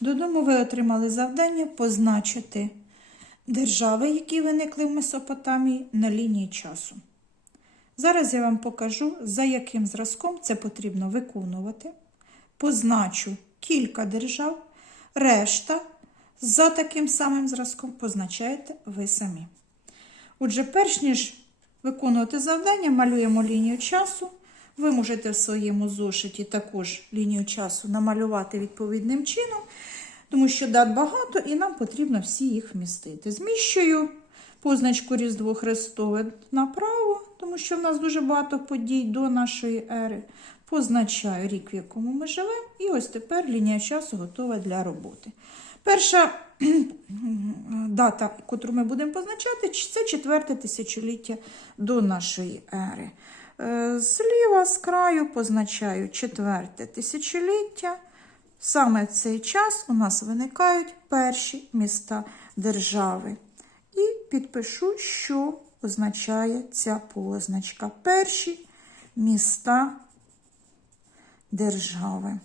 Додому ви отримали завдання позначити держави, які виникли в Месопотамії, на лінії часу. Зараз я вам покажу, за яким зразком це потрібно виконувати. Позначу кілька держав, решта за таким самим зразком позначаєте ви самі. Отже, перш ніж виконувати завдання, малюємо лінію часу. Ви можете в своєму зошиті також лінію часу намалювати відповідним чином, тому що дат багато і нам потрібно всі їх вмістити. Зміщую позначку Різдво Христове направо, тому що в нас дуже багато подій до нашої ери. Позначаю рік, в якому ми живемо, і ось тепер лінія часу готова для роботи. Перша дата, яку ми будемо позначати, це четверте тисячоліття до нашої ери. Е, Зліва з краю позначаю четверте тисячоліття. Саме в цей час у нас виникають перші міста держави. І підпишу, що означає ця позначка. Перші міста держави.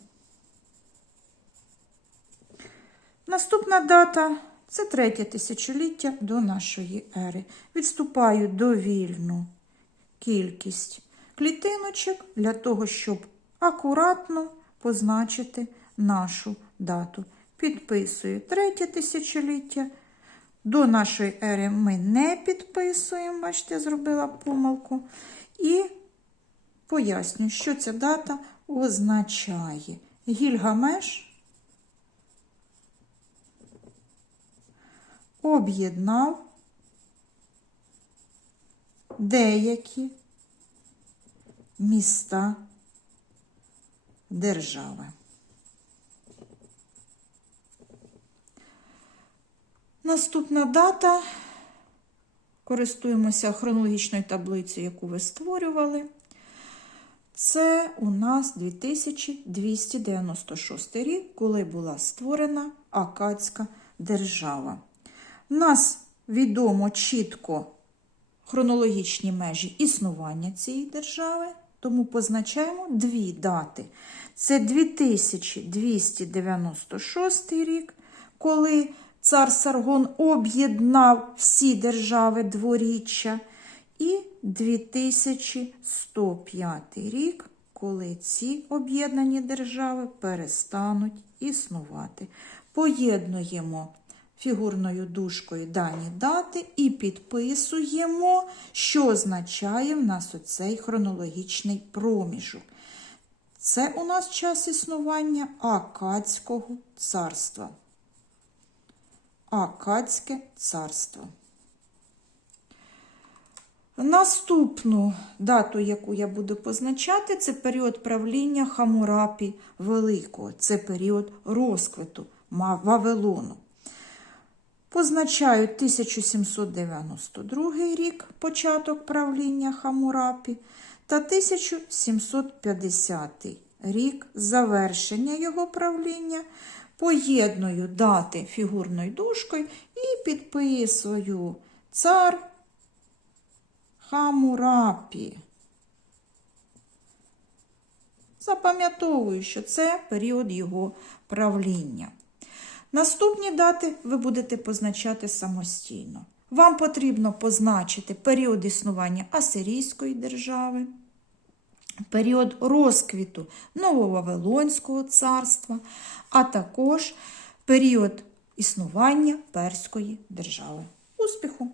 Наступна дата це третє тисячоліття до нашої ери. Відступаю довільну кількість клітиночок для того, щоб акуратно позначити нашу дату. Підписую третє тисячоліття. До нашої ери ми не підписуємо, бачите, зробила помилку. І пояснюю, що ця дата означає. Гільгамеш об'єднав деякі міста держави. Наступна дата. Користуємося хронологічною таблицею, яку ви створювали. Це у нас 2296 рік, коли була створена Акадська держава. Нас відомо чітко хронологічні межі існування цієї держави, тому позначаємо дві дати. Це 2296 рік, коли цар Саргон об'єднав всі держави дворіччя, і 2105 рік, коли ці об'єднані держави перестануть існувати. Поєднуємо фігурною дужкою дані дати і підписуємо, що означає в нас оцей хронологічний проміжок. Це у нас час існування Акадського царства. Акадське царство. Наступну дату, яку я буду позначати, це період правління Хамурапі Великого. Це період розквиту Вавилону. Позначаю 1792 рік початок правління Хамурапі та 1750 рік завершення його правління. Поєдную дати фігурною дужкою і підписую цар Хамурапі. Запам'ятовую, що це період його правління. Наступні дати ви будете позначати самостійно. Вам потрібно позначити період існування Асирійської держави, період розквіту Нововавилонського царства, а також період існування Перської держави. Успіху!